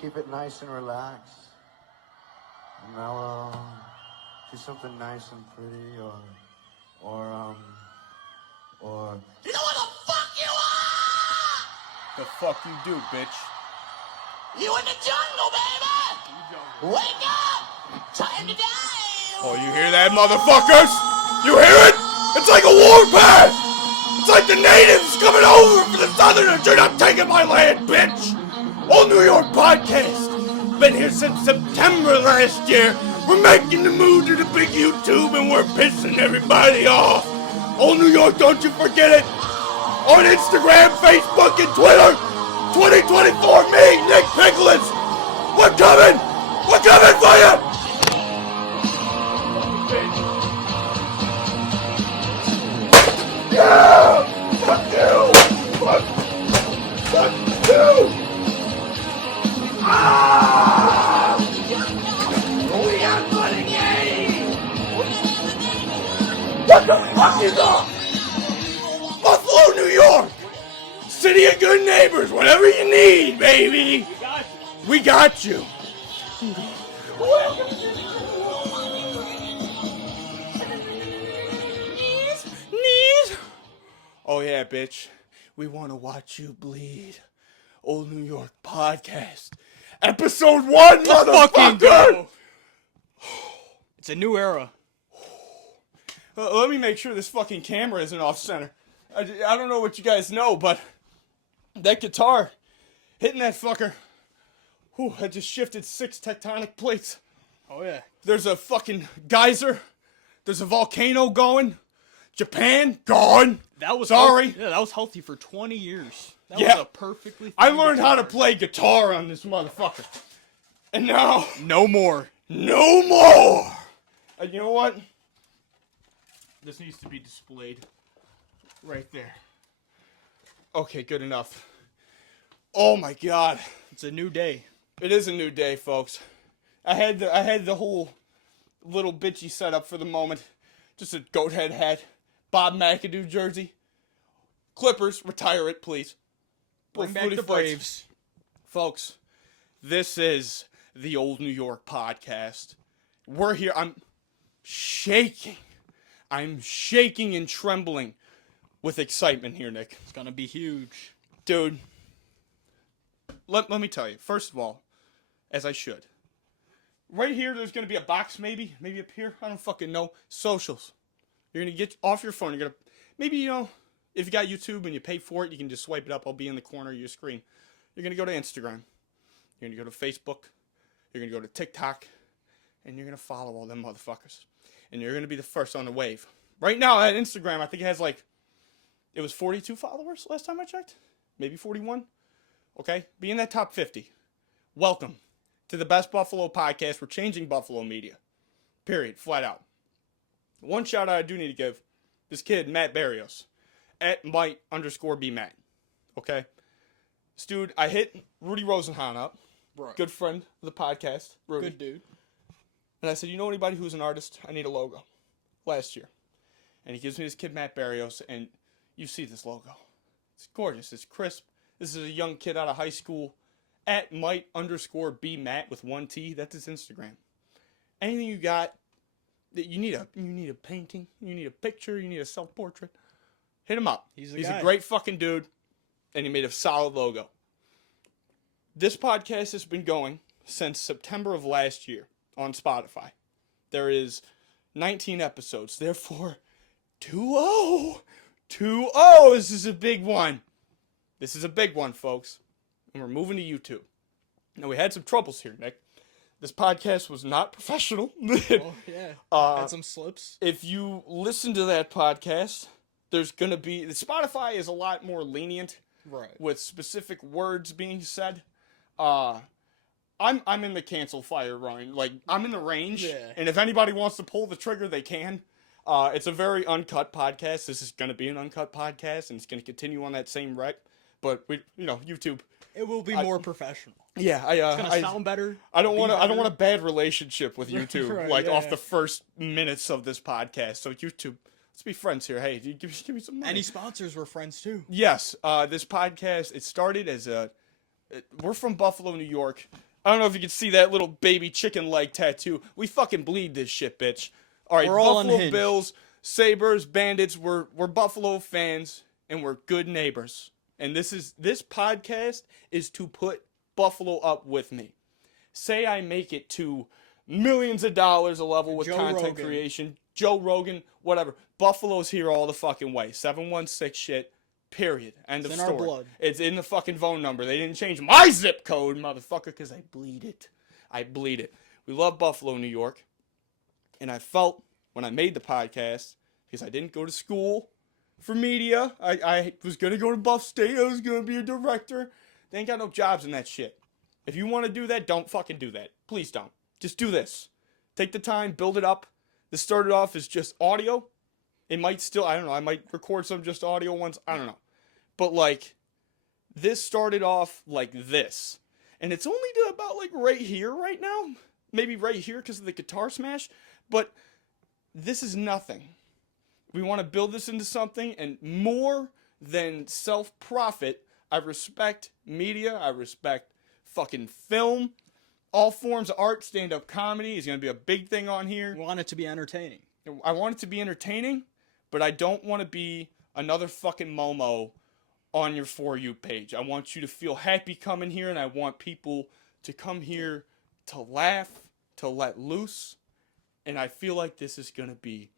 Keep it nice and relaxed. Mellow. Do something nice and pretty, or. You know what the fuck you are? The fuck you do, bitch? You in the jungle, baby! Wake up! Time to die! Oh, you hear that, motherfuckers? You hear it? It's like a warpath! It's like the natives coming over for the southerners! You're not taking my land, bitch! Old New York Podcast! Been here since September last year. We're making the move to the big YouTube and we're pissing everybody off. Old New York, don't you forget it! On Instagram, Facebook, and Twitter! 2024, me, Nick Pickles! We're coming! We're coming for you! Yeah! Fuck you! Fuck you! Ah! We are putting game! What the fuck is up? Buffalo, New York! City of good neighbors, whatever you need, baby! We got you! Knees! Oh yeah, bitch. We want to watch you bleed. Old New York Podcast. Episode 1, Fucking motherfucker! go! It's a new era. Let me make sure this fucking camera isn't off center. I don't know what you guys know, but that guitar hitting that fucker, whew, I just shifted 6 tectonic plates. Oh yeah. There's a fucking geyser. There's a volcano going. Japan gone. That was sorry. Yeah, that was healthy for 20 years. That Yeah. was a perfectly I fine learned how to guitar. play guitar on this motherfucker. And now, No more. no more. And you know what? This needs to be displayed right there. Okay, good enough. Oh my god. It's a new day. It is a new day, folks. I had the whole little bitchy setup for the moment. Just a goat head hat, Bob McAdoo jersey. Clippers, retire it, please. Bring back Fruity the Flakes. Braves. Folks, this is the Old New York Podcast. We're here. I'm shaking. I'm shaking and trembling with excitement here, Nick. It's gonna be huge. Dude, let me tell you. First of all, as I should. Right here, there's going to be a box, maybe up here. I don't fucking know. Socials. You're going to get off your phone. You're going to, maybe, you know, if you got YouTube and you pay for it, you can just swipe it up. I'll be in the corner of your screen. You're going to go to Instagram. You're going to go to Facebook. You're going to go to TikTok. And you're going to follow all them motherfuckers. And you're going to be the first on the wave. Right now, at Instagram, I think it has like, it was 42 followers last time I checked. Maybe 41. Okay? Be in that top 50. Welcome to the best Buffalo podcast. We're changing Buffalo media. Period. Flat out. One shout out I do need to give. This kid, Matt Barrios. At Mike_B Matt. Okay? This dude, I hit Rudy Rosenhan up. Right. Good friend of the podcast. Rudy. Good dude. And I said, you know anybody who's an artist? I need a logo. Last year. And he gives me this kid, Matt Barrios, and you see this logo. It's gorgeous. It's crisp. This is a young kid out of high school. At Mike_B Matt with 1 T. That's his Instagram. Anything you got that you need a painting, you need a picture, you need a self-portrait, hit him up. He's a guy. great fucking dude, and he made a solid logo. This podcast has been going since September of last year on Spotify. There is 19 episodes, therefore 2-0. 2-0. This is a big one. This is a big one, folks. And we're moving to YouTube. Now, we had some troubles here, Nick. This podcast was not professional. Oh yeah. Had some slips. If you listen to that podcast, there's going to be... Spotify is a lot more lenient Right. with specific words being said. I'm in the cancel fire run. Like, I'm in the range. Yeah. And if anybody wants to pull the trigger, they can. It's a very uncut podcast. This is going to be an uncut podcast, and it's going to continue on that same rec. But YouTube. It will be more professional. Yeah, It's gonna sound better. I don't want better. a bad relationship with YouTube, Right, off yeah. the first minutes of this podcast. So YouTube, let's be friends here. Hey, give me some money. Any sponsors were friends too. Yes, this podcast, it started as we're from Buffalo, New York. I don't know if you can see that little baby chicken leg tattoo. We fucking bleed this shit, bitch. All right, We're all Buffalo unhinged. Bills, Sabres, Bandits. We're Buffalo fans, and we're good neighbors. And this podcast is to put Buffalo up with me. Say I make it to millions of dollars a level with Joe content Rogan. creation. Joe Rogan, whatever. Buffalo's here all the fucking way. 716 shit. Period. End of in story. our blood. It's in the fucking phone number. They didn't change my zip code, motherfucker, because I bleed it. I bleed it. We love Buffalo, New York. And I felt when I made the podcast, because I didn't go to school for media, I was going to go to Buff State. I was going to be a director. They ain't got no jobs in that shit. If you want to do that, don't fucking do that. Please don't. Just do this. Take the time, build it up. This started off as just audio. It might still, I don't know, I might record some just audio ones. I don't know. But, like, this started off like this. And it's only to about, like, right here right now. Maybe right here because of the guitar smash. But this is nothing. We want to build this into something. And more than self-profit, I respect media. I respect fucking film. All forms of art, stand-up comedy is going to be a big thing on here. We want it to be entertaining. I want it to be entertaining, but I don't want to be another fucking Momo on your For You page. I want you to feel happy coming here, and I want people to come here to laugh, to let loose, and I feel like this is going to be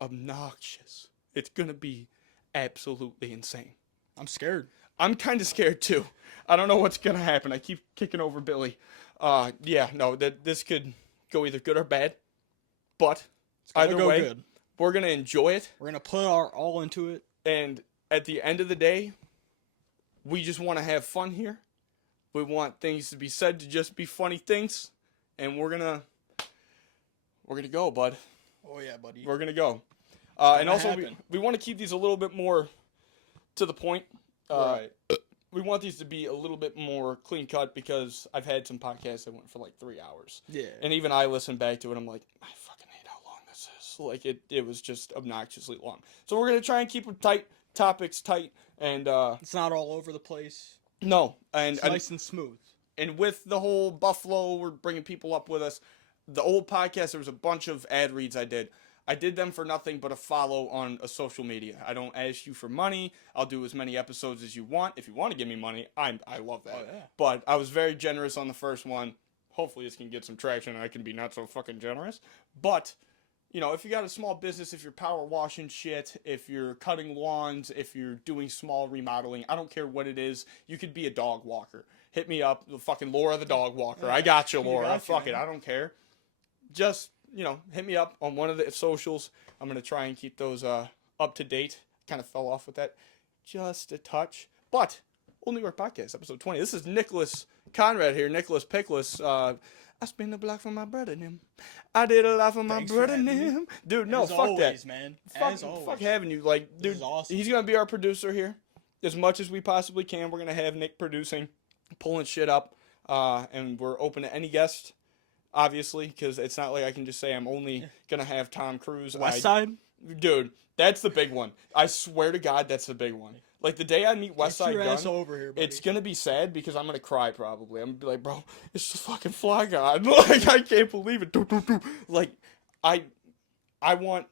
obnoxious. It's going to be absolutely insane. I'm scared. I'm kind of scared, too. I don't know what's going to happen. I keep kicking over Billy. This could go either good or bad, but either way, good. we're going to enjoy it. We're going to put our all into it. And at the end of the day, we just want to have fun here. We want things to be said to just be funny things. And we're going to go, bud. Oh, yeah, buddy. We're going to go. And also, happen. we want to keep these a little bit more to the point. Right. We want these to be a little bit more clean cut because I've had some podcasts that went for like 3 hours. Yeah. And even I listened back to it. I'm like, I fucking hate how long this is. Like, it was just obnoxiously long. So we're going to try and keep them tight, topics tight, and It's not all over the place. no. And It's nice and smooth. and with the whole Buffalo, we're bringing people up with us. The old podcast, there was a bunch of ad reads I did. I did them for nothing but a follow on a social media. I don't ask you for money. I'll do as many episodes as you want. If you want to give me money, I love that. Oh, yeah. But I was very generous on the first one. Hopefully this can get some traction and I can be not so fucking generous. But, you know, if you got a small business, if you're power washing shit, if you're cutting lawns, if you're doing small remodeling, I don't care what it is. You could be a dog walker. Hit me up, the fucking Laura the dog walker. I got you, Laura. got you, Fuck it, man. I don't care. Just, you know, hit me up on one of the socials. I'm going to try and keep those up to date. Kind of fell off with that just a touch. But, Old New York Podcast, episode 20. This is Nicholas Conrad here, Nicholas Pickless. I spin the block for my brother and him. I did a lot for my Thanks for brother and having me. him. Dude, no, As fuck always, that. man. Fuck, As always. fuck having you. Like, This dude, is awesome. he's going to be our producer here. As much as we possibly can, we're going to have Nick producing, pulling shit up. And we're open to any guest, obviously, because it's not like I can just say I'm only going to have Tom Cruise. West Side? Dude, that's the big one. I swear to God, that's the big one. Like, the day I meet West Get Side your ass Gun, over here, buddy. it's going to be sad because I'm going to cry probably. I'm going to be like, bro, it's the fucking Fly God. Like, I can't believe it. Like, I want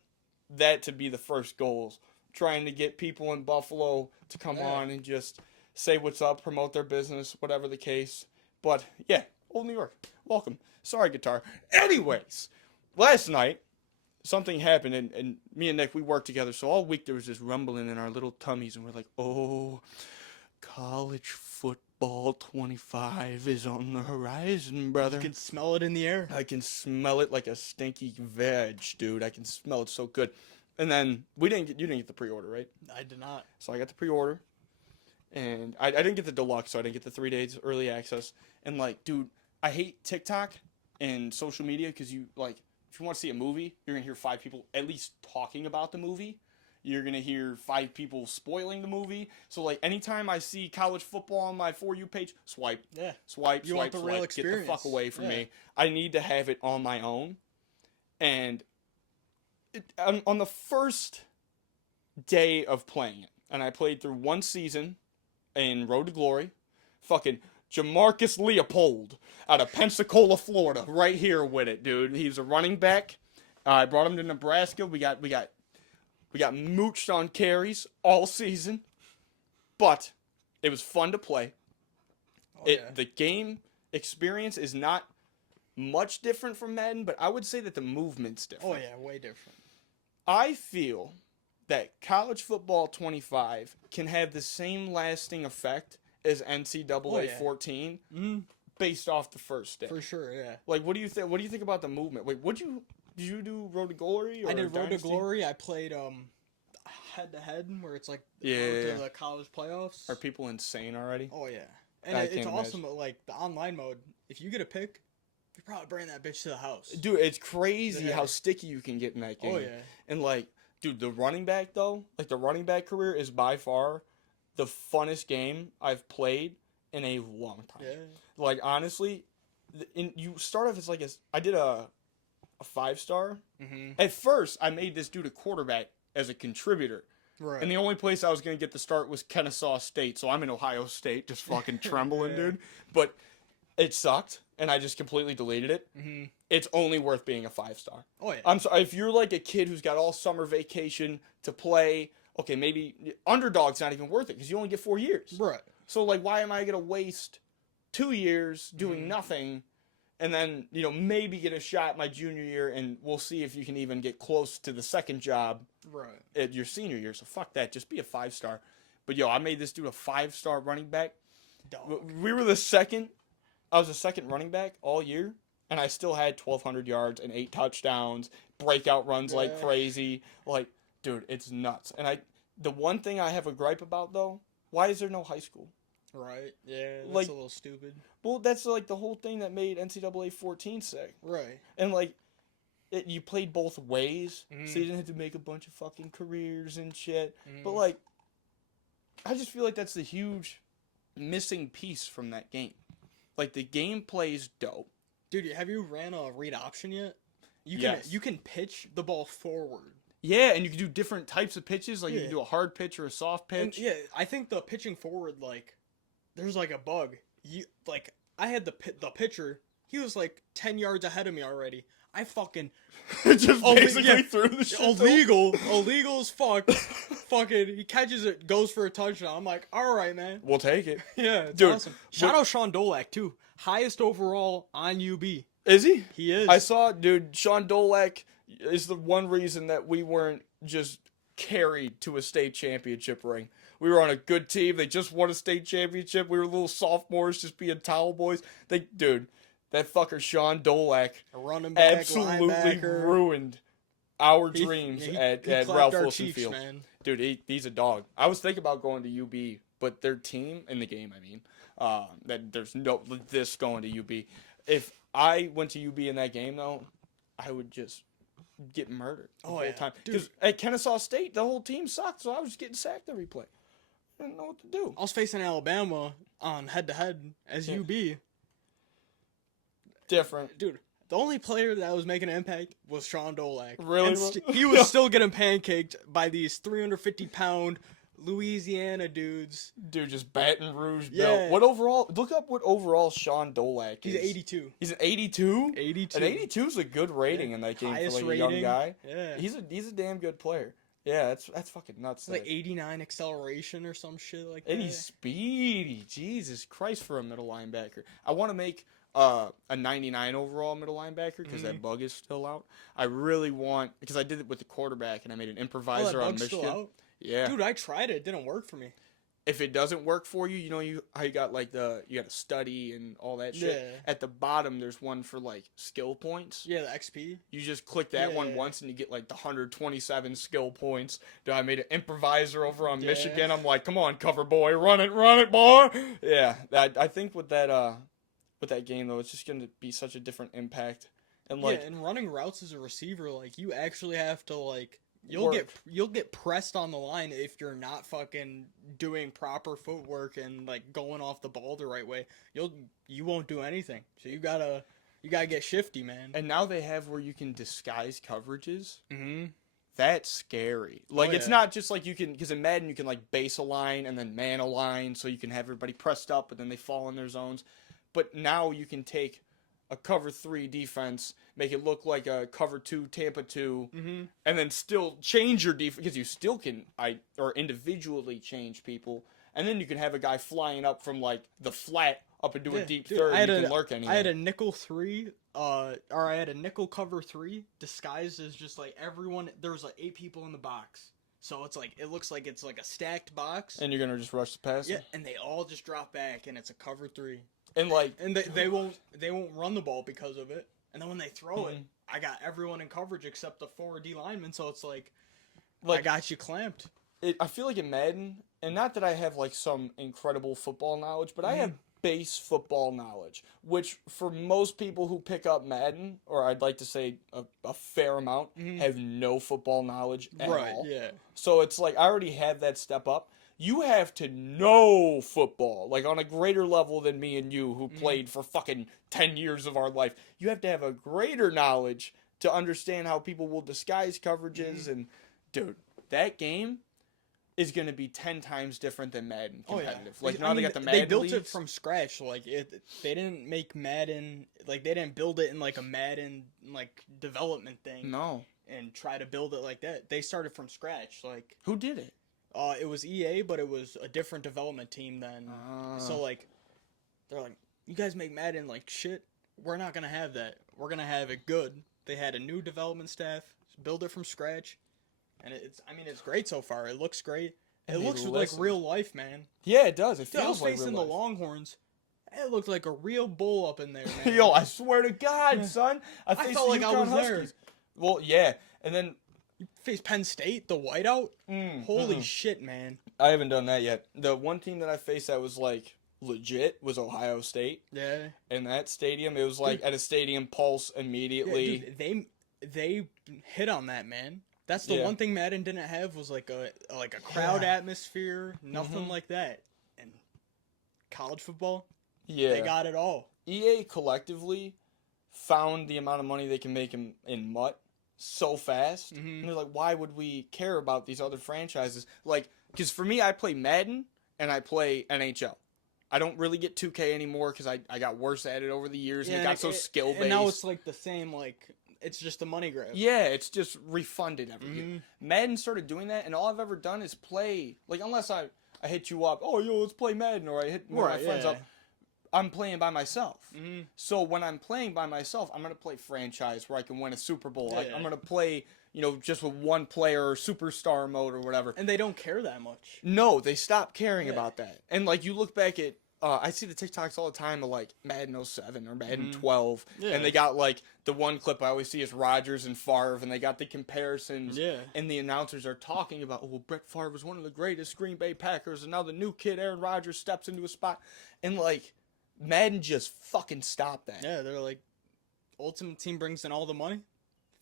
that to be the first goals. Trying to get people in Buffalo to come on and just say what's up, promote their business, whatever the case. But, yeah, Old New York, welcome. Sorry, guitar. Anyways, last night, something happened, and me and Nick, we worked together, so all week there was this rumbling in our little tummies, and we're like, oh, college football 25 is on the horizon, brother. You can smell it in the air. I can smell it like a stinky veg, dude. I can smell it so good. And then, you didn't get the pre-order, right? I did not. So I got the pre-order, and I didn't get the deluxe, so I didn't get the 3 days early access. And, like, dude, I hate TikTok and social media because you, like, if you want to see a movie, you're going to hear 5 people at least talking about the movie. You're going to hear 5 people spoiling the movie. So, like, anytime I see college football on my For You page, swipe. Yeah. Swipe, You swipe, want the swipe. real Get the experience. fuck away from Yeah. me. I need to have it on my own. And on the first day of playing it, and I played through one season in Road to Glory, fucking Jamarcus Leopold out of Pensacola, Florida, right here with it, dude. He's a running back. I brought him to Nebraska. We got mooched on carries all season, but it was fun to play. The game experience is not much different from Madden, but I would say that the movement's different. Oh yeah, way different. I feel that college football 25 can have the same lasting effect as NCAA 14 based off the first day. For sure, yeah. Like, what do you think? What do you think about the movement? Wait, did you do Road to Glory? Or I did Road to Dynasty? Glory. I played head to head, where it's like to the college playoffs. Are people insane already? Oh yeah, and it's awesome. Like the online mode, if you get a pick, you probably bring that bitch to the house. Dude, it's crazy how sticky you can get in that game. Oh yeah, and like, dude, the running back though, like the running back career is by far the funnest game I've played in a long time. Yeah. Like honestly, you start off as like I did a 5-star. Mm-hmm. At first, I made this dude a quarterback as a contributor. Right. And the only place I was going to get the start was Kennesaw State. So I'm in Ohio State, just fucking trembling, dude. But it sucked, and I just completely deleted it. Mm-hmm. It's only worth being a 5-star. Oh, yeah. I'm sorry, if you're like a kid who's got all summer vacation to play, okay, maybe underdog's not even worth it because you only get 4 years. Right. So, like, why am I going to waste 2 years doing nothing and then, maybe get a shot my junior year, and we'll see if you can even get close to the second job at your senior year. So fuck that. Just be a 5-star. But I made this dude a 5-star running back. Dog. We were the second. I was the second running back all year, and I still had 1,200 yards and 8 touchdowns, breakout runs like crazy. Like, dude, it's nuts. And the one thing I have a gripe about though, why is there no high school? Right. Yeah, that's Like, a little stupid. Well, that's like the whole thing that made NCAA 14 sick. Right. And like, you played both ways, so you didn't have to make a bunch of fucking careers and shit. But like, I just feel like that's the huge missing piece from that game. Like, the game plays dope. Dude, have you ran a read option yet? Yes. You can pitch the ball forward. Yeah, and you can do different types of pitches. Like, you can do a hard pitch or a soft pitch. And, I think the pitching forward, like, there's like a bug. I had the pitcher. He was like 10 yards ahead of me already. I fucking just basically threw the shit. Illegal as fuck. Fucking, he catches it, goes for a touchdown. I'm like, all right, man. We'll take it. Yeah, it's dude. Awesome. Shout out Sean Dolak too. Highest overall on UB. Is he? He is. I saw, dude. Sean Dolak is the one reason that we weren't just carried to a state championship ring. We were on a good team. They just won a state championship. We were little sophomores just being towel boys. Dude, that fucker Sean Dolak a running back, absolutely linebacker. Ruined our dreams at Ralph Wilson cheeks, Field. Man. Dude, he's a dog. I was thinking about going to UB, but their team in the game, that there's no this going to UB. If I went to UB in that game, though, I would just get murdered the whole time. Because at Kennesaw State, the whole team sucked, so I was just getting sacked every play. I didn't know what to do. I was facing Alabama on head-to-head as UB. Different. Dude, the only player that was making an impact was Sean Dolak. Really? He was still getting pancaked by these 350-pound Louisiana dudes. Dude, just Baton Rouge Yeah. belt. Look up what overall Sean Dolak is. He's 82. He's an 82? 82. An 82 is a good rating in that game Highest for like a young guy. Yeah. He's a damn good player. Yeah, that's fucking nuts. It's like 89 acceleration or some shit like that. And he's speedy. Jesus Christ for a middle linebacker. I want to make a 99 overall middle linebacker because that bug is still out. I really want, because I did it with the quarterback and I made an improviser on Michigan. Still out? Yeah. Dude, I tried it. It didn't work for me. If it doesn't work for you, how you got like you got to study and all that shit. Yeah. At the bottom, there's one for like skill points. Yeah, the XP. You just click that one once and you get like the 127 skill points. Dude, I made an improviser over on Michigan. I'm like, come on, cover boy, run it, boy. Yeah, I think with that game though, it's just gonna be such a different impact. And like, and running routes as a receiver, like you actually have to like. You'll get pressed on the line if you're not fucking doing proper footwork and like going off the ball the right way. You won't do anything. So you gotta get shifty, man. And now they have where you can disguise coverages. Mm-hmm. That's scary. Like, it's yeah. not just like you can, because in Madden you can like base a line and then man a line, so you can have everybody pressed up, but then they fall in their zones. But now you can take a cover 3 defense, make it look like a cover 2 Tampa 2, and then still change your defense, because you still can or individually change people, and then you can have a guy flying up from like the flat up into a deep third. You can lurk anywhere. I had a nickel 3, or I had a nickel cover 3 disguised as just like everyone. There was like 8 people in the box, so it's like it looks like it's like a stacked box. And you're gonna just rush the pass. Yeah, and they all just drop back, and it's a cover 3. And like, and they won't run the ball because of it. And then when they throw it, I got everyone in coverage except the 4 D linemen. So it's like I got you clamped. I feel like in Madden, and not that I have like some incredible football knowledge, but I have base football knowledge, which for most people who pick up Madden, or I'd like to say a fair amount, have no football knowledge at all. Yeah. So it's like I already have that step up. You have to know football, like on a greater level than me and you, who played for fucking 10 years of our life. You have to have a greater knowledge to understand how people will disguise coverages. And, dude, that game is going to be 10 times different than Madden competitive. Oh, yeah. Like, now they got the Madden They built leagues. it from scratch. Like, they didn't make Madden, like, they didn't build it in, like, a Madden, like, development thing. No. And try to build it like that. They started from scratch. Like, Who did it? It was EA, but it was a different development team then. So, like, they're like, you guys make Madden like shit. We're not going to have that. We're going to have it good. They had a new development staff, build it from scratch. And it's great so far. It looks great. It looks like real life, man. Yeah, it does. It I feels was like real facing the life. Longhorns. It looked like a real bull up in there, man. Yo, I swear to God, son. I felt like I was there. Well, yeah. And then You face Penn State, the whiteout? Holy shit, man. I haven't done that yet. The one team that I faced that was like legit was Ohio State. Yeah. In that stadium, it was like at a stadium pulse immediately. Yeah, dude, they hit on that, man. That's the one thing Madden didn't have was like a crowd atmosphere, nothing like that. And college football, they got it all. EA collectively found the amount of money they can make in MUT so fast. And they're like, why would we care about these other franchises? Like, because for me, I play Madden and I play NHL. I don't really get 2K anymore because I got worse at it over the years and it got so skill-based. And now it's like the same, like, it's just a money grab. Yeah, it's just refunded every year. Madden started doing that, and all I've ever done is play, like, unless I hit you up, oh, yo, let's play Madden, or I hit one of my friends up, I'm playing by myself. So when I'm playing by myself, I'm going to play franchise where I can win a Super Bowl. I'm going to play, just with one player or superstar mode or whatever. And they don't care that much. No, they stopped caring about that. And, like, you look back at, I see the TikToks all the time of, like, Madden 07 or Madden 12. And they got, like, the one clip I always see is Rodgers and Favre, and they got the comparisons. Yeah. And the announcers are talking about, oh, Brett Favre was one of the greatest Green Bay Packers, and now the new kid, Aaron Rodgers, steps into a spot. And, like, Madden just fucking stopped that. Yeah, they're like, Ultimate Team brings in all the money.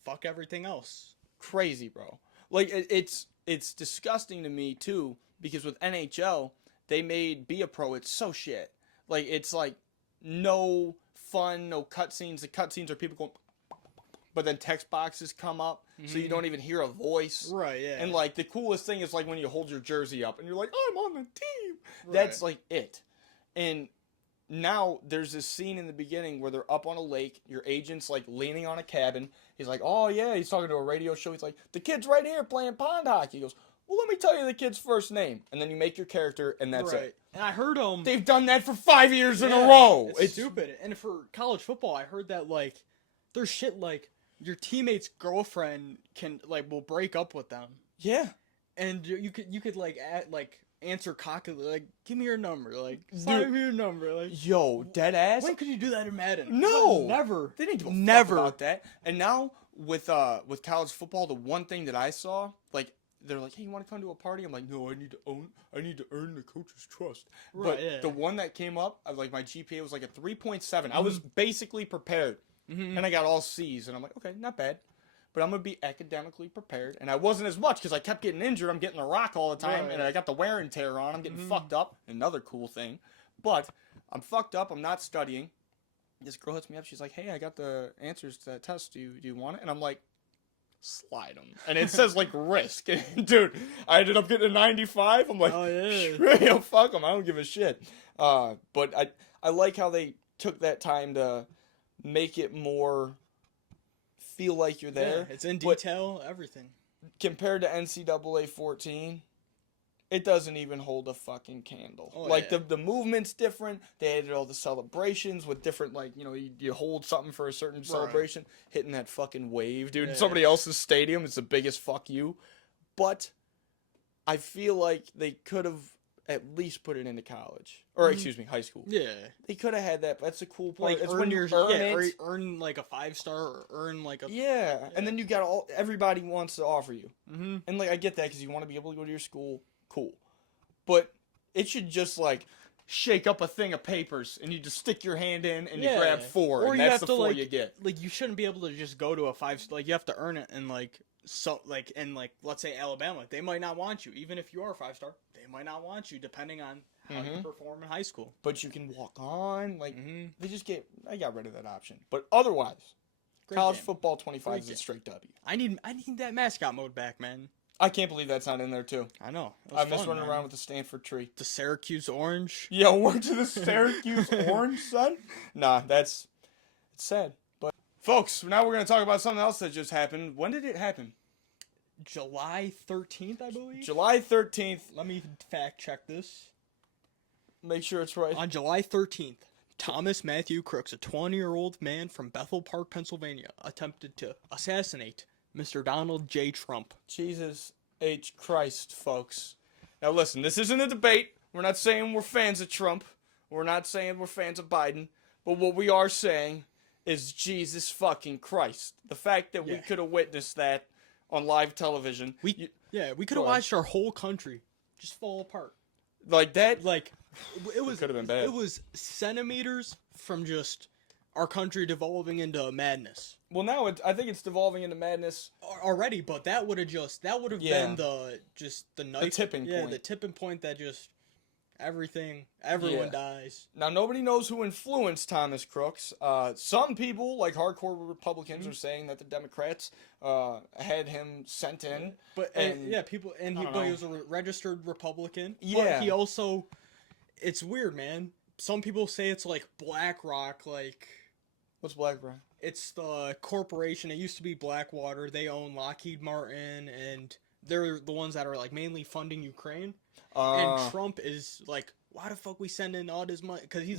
Fuck everything else. Crazy, bro. Like, it's disgusting to me, too, because with NHL, they made Be a Pro, it's so shit. Like, it's like, no fun, no cutscenes. The cutscenes are people going, but then text boxes come up, so you don't even hear a voice. Right, yeah. And, like, the coolest thing is, like, when you hold your jersey up, and you're like, I'm on the team. Right. That's, like, it. And now there's this scene in the beginning where they're up on a lake. Your agent's, like, leaning on a cabin. He's like, oh, yeah. He's talking to a radio show. He's like, the kid's right here playing pond hockey. He goes, well, let me tell you the kid's first name. And then you make your character, and that's it. And I heard they've done that for 5 years in a row. It's stupid. And for college football, I heard that, like, there's shit like your teammate's girlfriend will break up with them. Yeah. And you could answer cockily, like, give me your number, like, sign me your number, like. Yo, dead ass. When could you do that in Madden? No, never. They didn't give a fuck about that. And now with college football, the one thing that I saw, like, they're like, hey, you want to come to a party? I'm like, no, I need to earn the coach's trust. Right, but the one that came up, like, my GPA was like a 3.7. I was basically prepared, and I got all C's, and I'm like, okay, not bad. But I'm going to be academically prepared. And I wasn't as much because I kept getting injured. I'm getting the rock all the time. Right. And I got the wear and tear on. I'm getting fucked up. Another cool thing. But I'm fucked up. I'm not studying. This girl hits me up. She's like, hey, I got the answers to that test. Do you want it? And I'm like, slide them. And it says, like, risk. Dude, I ended up getting a 95. I'm like, Oh, yeah. yo, fuck them. I don't give a shit. But I like how they took that time to make it more feel like you're there. Yeah, it's in But detail, everything. compared to NCAA 14, it doesn't even hold a fucking candle. Oh, like, yeah. the movement's different. They added all the celebrations with different, like, you know, you hold something for a certain celebration. Hitting that fucking wave, dude. Yeah. Somebody else's stadium, it's the biggest fuck you. But I feel like they could have at least put it into college. Or, excuse me, high school. Yeah. They could have had that. That's a cool part. Like, It's earn when your, you earn yeah, it. earn like a 5-star or earn like a... Yeah. And then you got everybody wants to offer you. Mm-hmm. And, like, I get that because you want to be able to go to your school. Cool. But it should just, like, shake up a thing of papers and you just stick your hand in and you grab 4 Or and you that's have the to, 4 like, you get. Like, you shouldn't be able to just go to a 5... Like, you have to earn it and, like... So, like, in, like, let's say Alabama, they might not want you. Even if you are a 5-star, they might not want you, depending on how you perform in high school. But you can walk on. Like, Mm-hmm. I got rid of that option. But otherwise, Great college game. football 25 is a game. straight W. I need that mascot mode back, man. I can't believe that's not in there, too. I know. I miss running around with the Stanford tree. the Syracuse orange. Yo, went to the Syracuse Orange, son? Nah, it's sad. But, folks, now we're going to talk about something else that just happened. When did it happen? July 13th, I believe. July 13th. Let me fact check this. Make sure it's right. On July 13th, Thomas Matthew Crooks, a 20-year-old man from Bethel Park, Pennsylvania, attempted to assassinate Mr. Donald J. Trump. Jesus H. Christ, folks. Now listen, this isn't a debate. We're not saying we're fans of Trump. We're not saying we're fans of Biden. But what we are saying is Jesus fucking Christ. The fact that we could have witnessed that on live television. We could have Go ahead. watched our whole country just fall apart. Like that. Like, it was could have been bad. It was centimeters from just our country devolving into madness Well, now I think it's devolving into madness. already. But that would have been the knife, tipping point. the tipping point that just everyone dies. Now, nobody knows who influenced Thomas Crooks. Some people, like hardcore Republicans, are saying that the Democrats had him sent in. But and he was a registered Republican. Yeah. But he also, it's weird, man. Some people say it's like BlackRock, like What's BlackRock? it's the corporation. It used to be Blackwater. They own Lockheed Martin, and they're the ones that are like mainly funding Ukraine. And Trump is like, why the fuck we sending all this money? Because he's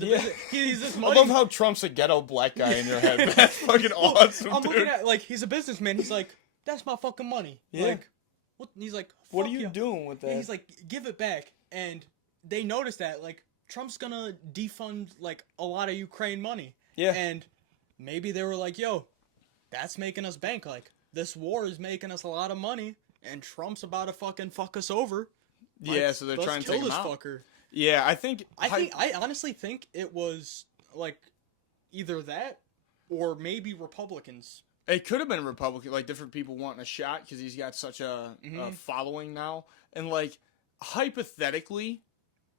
this money. I love how Trump's a ghetto black guy in your head. That's fucking awesome, I'm dude. looking at like he's a businessman. He's like, that's my fucking money. Yeah. Like, what? He's like, What are fuck you doing with that? Yeah, he's like, give it back. And they noticed that like Trump's gonna defund like a lot of Ukraine money. Yeah. And maybe they were like, yo, that's making us bank. Like, this war is making us a lot of money, and Trump's about to fucking fuck us over. Like, Yeah, so they're let's trying to kill take him this out. fucker. Yeah, I honestly think it was like either that or maybe Republicans. it could have been Republican, like different people wanting a shot because he's got such a following now. And like hypothetically,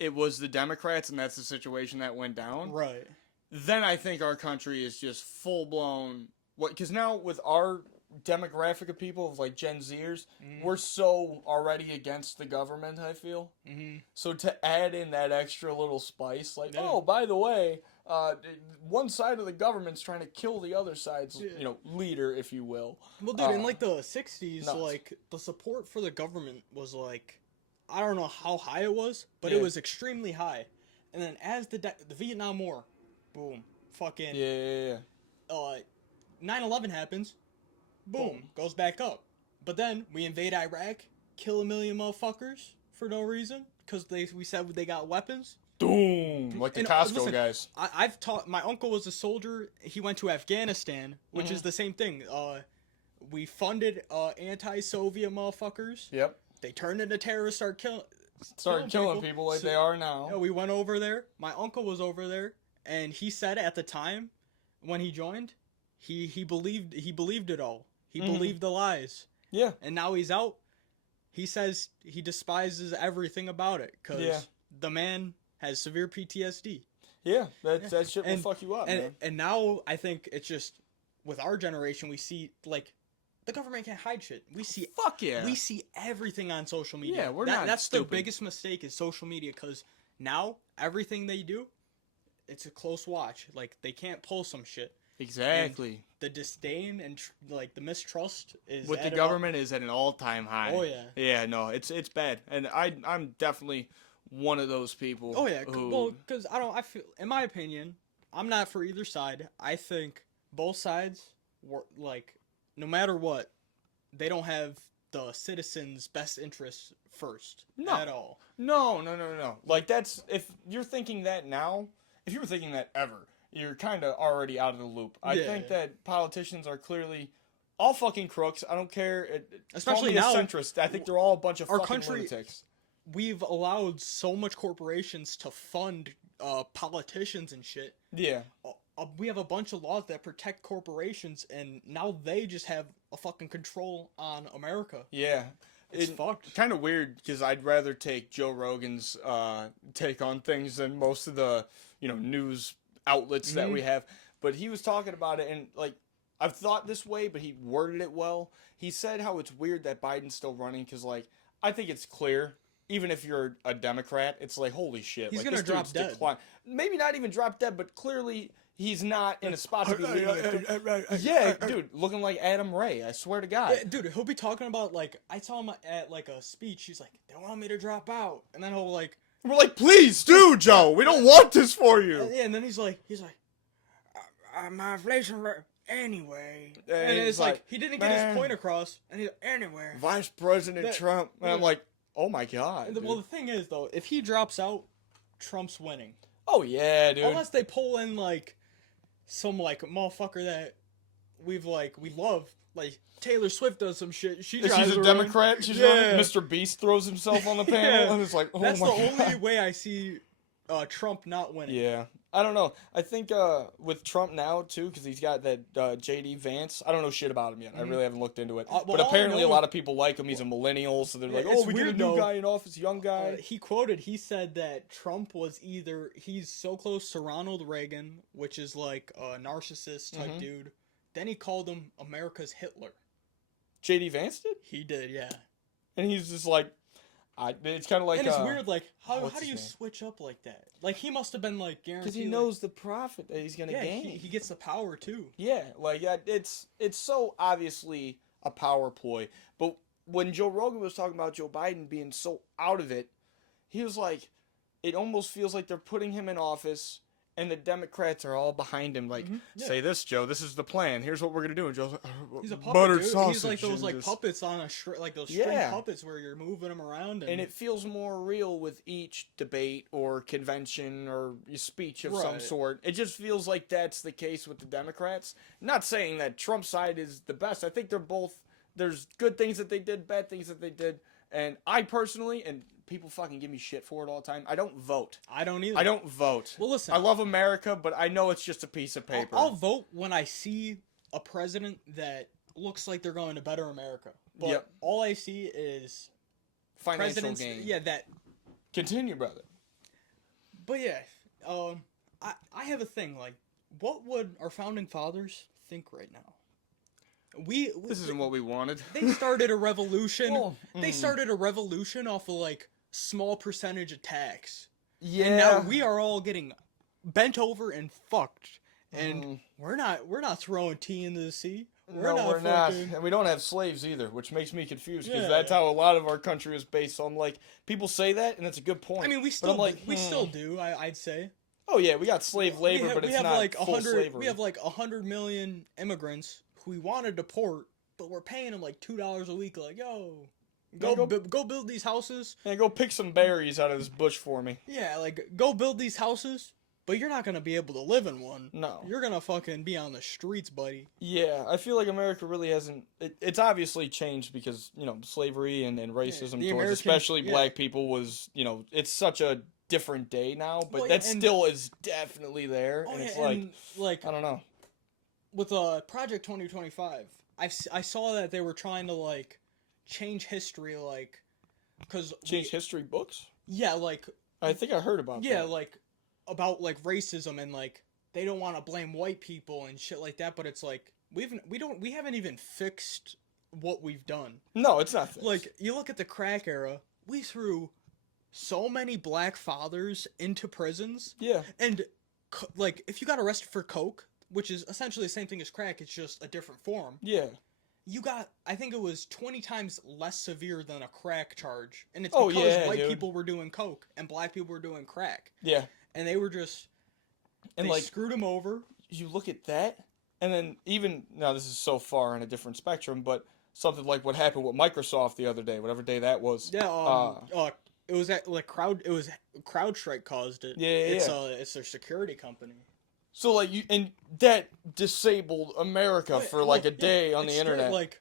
it was the Democrats, and that's the situation that went down. Right. Then I think our country is just full blown. Because now with our demographic of people, of like Gen Zers, we're so already against the government, I feel. Mm-hmm. So to add in that extra little spice, like, Yeah. oh, by the way, one side of the government's trying to kill the other side's, leader, if you will. Well, dude, in like the 60s, nuts. like the support for the government was like, I don't know how high it was, but Yeah. it was extremely high. And then as the Vietnam War, boom, fucking Yeah. 9/11 happens, boom, goes back up. But then we invade Iraq, kill a million motherfuckers for no reason because we said they got weapons. Boom! Like the And, Costco listen, guys. I've taught. My uncle was a soldier. He went to Afghanistan, which is the same thing. We funded anti-Soviet motherfuckers. Yep. They turned into terrorists, Started killing people like So- they are now. Yeah, we went over there. My uncle was over there, and he said at the time when he joined, he believed it all. He believed the lies. Yeah. And now he's out. He says he despises everything about it because the man has severe PTSD. Yeah. That shit will fuck you up, man. And now I think it's just with our generation we see like the government can't hide shit. We see Fuck yeah. We see everything on social media. Yeah, we're not That's stupid. the biggest mistake is social media, because now everything they do, it's a close watch. Like, they can't pull some shit. Exactly. The disdain and like the mistrust is With the at an government is at an all-time high. Oh, yeah. Yeah, no, it's bad, and I'm definitely one of those people. Oh yeah, who, well, because I feel, in my opinion, I'm not for either side. I think both sides were like, no matter what, they don't have the citizens' best interests first at all. No. Like, that's, if you're thinking that now, if you were thinking that ever, you're kind of already out of the loop. I think that politicians are clearly all fucking crooks. I don't care. Especially call me now, a centrist. I think they're all a bunch of our fucking country- lunatics. We've allowed so much corporations to fund politicians and shit. Yeah. We have a bunch of laws that protect corporations, and now they just have a fucking control on America. Yeah. It's fucked. Kind of weird, because I'd rather take Joe Rogan's take on things than most of the, news outlets that we have. But he was talking about it, and, like, I've thought this way, but he worded it well. He said how it's weird that Biden's still running, because, like, I think it's clear, even if you're a Democrat, it's like, holy shit. He's like, gonna this drop dude's dead. decline. Maybe not even drop dead, but clearly he's not in a spot to be leading it. Yeah, dude, looking like Adam Ray, I swear to God. Yeah, dude, he'll be talking about, like, I saw him at, like, a speech. He's like, they want me to drop out. And then he'll, like... We're like, please do, Joe. We don't want this for you. Yeah, and then he's like, my inflation rate... Anyway. And And he's it's like, like, he didn't get man. his point across. And he's like, anyway. Vice President That- Trump. And I'm like, oh my God. And well, the thing is, though, if he drops out, Trump's winning. Oh, yeah, dude. Unless they pull in, like, some, like, motherfucker that we love. Like, Taylor Swift does some shit. She's a Democrat. She's running. Mr. Beast throws himself on the panel. Yeah. And it's like, oh That's my the God. only way I see Trump not winning. Yeah. I don't know. I think with Trump now, too, because he's got that J.D. Vance. I don't know shit about him yet. I really haven't looked into it. well, but all I apparently a know- lot of people like him. He's a millennial, so they're like, it's oh, we get a weird, new though. guy in office, young guy. He said that Trump was he's so close to Ronald Reagan, which is like a narcissist type dude. Then he called him America's Hitler. J.D. Vance did? He did, yeah. And he's just like, it's kind of like... And it's weird, like, how what's do you his name? switch up like that? Like, he must have been, like, guaranteed... Because he knows the profit that he's going to gain. He gets the power, too. Yeah, like, it's so obviously a power ploy. But when Joe Rogan was talking about Joe Biden being so out of it, he was like, it almost feels like they're putting him in office, and the Democrats are all behind him, like, say this, Joe, this is the plan, here's what we're going to do. And Joe's like, He's a puppet, buttered dude. sausage. He's like those, like, just- puppets on a string, like those string puppets where you're moving them around. And it feels more real with each debate or convention or speech of some Right. sort. It just feels like that's the case with the Democrats. Not saying that Trump's side is the best. I think they're both, there's good things that they did, bad things that they did. And I personally, and people fucking give me shit for it all the time, I don't vote. I don't either. I don't vote. Well, listen. I love America, but I know it's just a piece of paper. I'll vote when I see a president that looks like they're going to better America. But Yep. all I see is Financial presidents. gain. Yeah, that. Continue, brother. But yeah, I have a thing. Like, what would our founding fathers think right now? This isn't what we wanted. They started a revolution. Well, They started a revolution off of like small percentage of tax. Yeah. And now we are all getting bent over and fucked. And we're not throwing tea into the sea. We're not. fucking- And we don't have slaves either, which makes me confused because Yeah. that's how a lot of our country is based. So I'm like, people say that, and that's a good point. I mean, we But still I'm like, we still do. I'd say. Oh yeah, we got slave labor, but we it's have not like full 100. slavery. We have like 100 million immigrants who we want to deport, but we're paying them like $2 a week. Like, yo, go build these houses. And go pick some berries out of this bush for me. Yeah, like go build these houses, but you're not gonna be able to live in one. No. You're gonna fucking be on the streets, buddy. Yeah, I feel like America really hasn't. It's obviously changed because slavery and racism the towards American- especially yeah. black people was it's such a different day now, but Well, yeah, that and- still is definitely there, Oh, and yeah, it's and, like I don't know. with Project 2025, I saw that they were trying to like change history, like because Change history books. yeah, like I think I heard about yeah, that. like about like racism and like they don't want to blame white people and shit like that, but it's like we haven't even fixed what we've done. No, it's not fixed. Like, you look at the crack era, we threw so many black fathers into prisons. Yeah. And, like, if you got arrested for coke, which is essentially the same thing as crack, it's just a different form. Yeah. You got, I think it was 20 times less severe than a crack charge. And it's because white people were doing coke and black people were doing crack. Yeah. And they were just, and they like, screwed them over. You look at that, and then even, now this is so far on a different spectrum, but something like what happened with Microsoft the other day, whatever day that was. Yeah, it was at, like, CrowdStrike caused it. Yeah, It's their security company. So, like, and that disabled America for, like, a day on the internet. Still, like,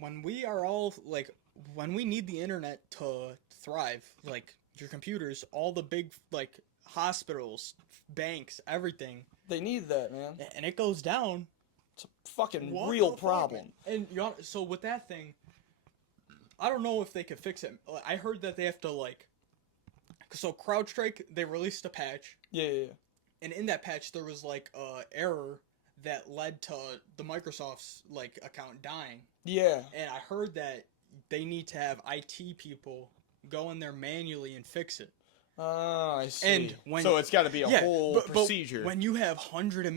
when we are all, like, when we need the internet to thrive, like, your computers, all the big, like, hospitals, banks, everything. They need that, man. And it goes down. It's a fucking real problem. And, so with that thing, I don't know if they could fix it. I heard that they have to, like, so CrowdStrike, they released a patch. Yeah. And in that patch, there was, like, a error that led to the Microsoft's, like, account dying. Yeah. And I heard that they need to have IT people go in there manually and fix it. Oh, I see. And so it's got to be a whole procedure. But when you have hundreds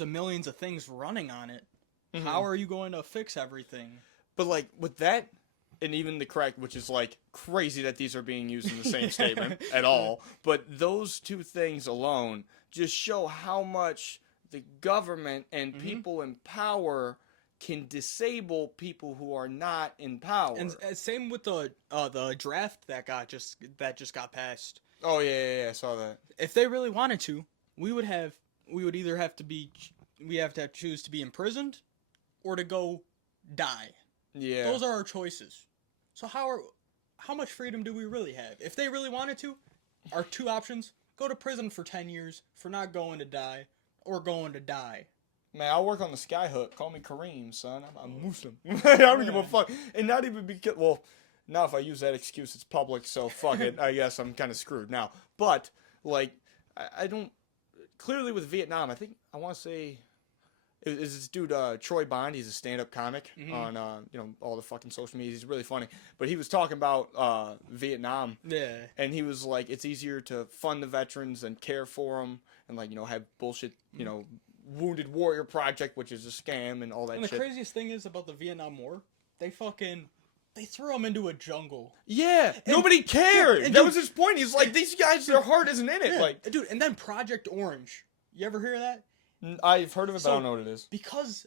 of millions of things running on it, how are you going to fix everything? But, like, with that, and even the crack, which is, like, crazy that these are being used in the same statement at all, but those two things alone just show how much the government and people in power can disable people who are not in power. And same with the draft that just got passed. Oh yeah, I saw that. If they really wanted to, we would either have to choose to be imprisoned or to go die. Yeah. Those are our choices. So how much freedom do we really have? If they really wanted to, our two options: go to prison for 10 years for not going to die, or going to die. Man, I'll work on the skyhook. Call me Kareem, son. I'm Muslim. I don't give a fuck. And not even because, well, now if I use that excuse, it's public, so fuck it. I guess I'm kind of screwed now. But, like, I don't, clearly with Vietnam, I want to say, is this dude, Troy Bond, he's a stand-up comic on, all the fucking social media. He's really funny. But he was talking about Vietnam. Yeah. And he was like, it's easier to fund the veterans and care for them and, like, have bullshit, Wounded Warrior Project, which is a scam and all that shit. And the craziest thing is about the Vietnam War, they threw them into a jungle. Yeah, nobody cared. That was his point. He's like, these guys, their heart isn't in it. Yeah, like, dude, and then Project Orange. You ever hear of that? I've heard of it, but I don't know what it is. Because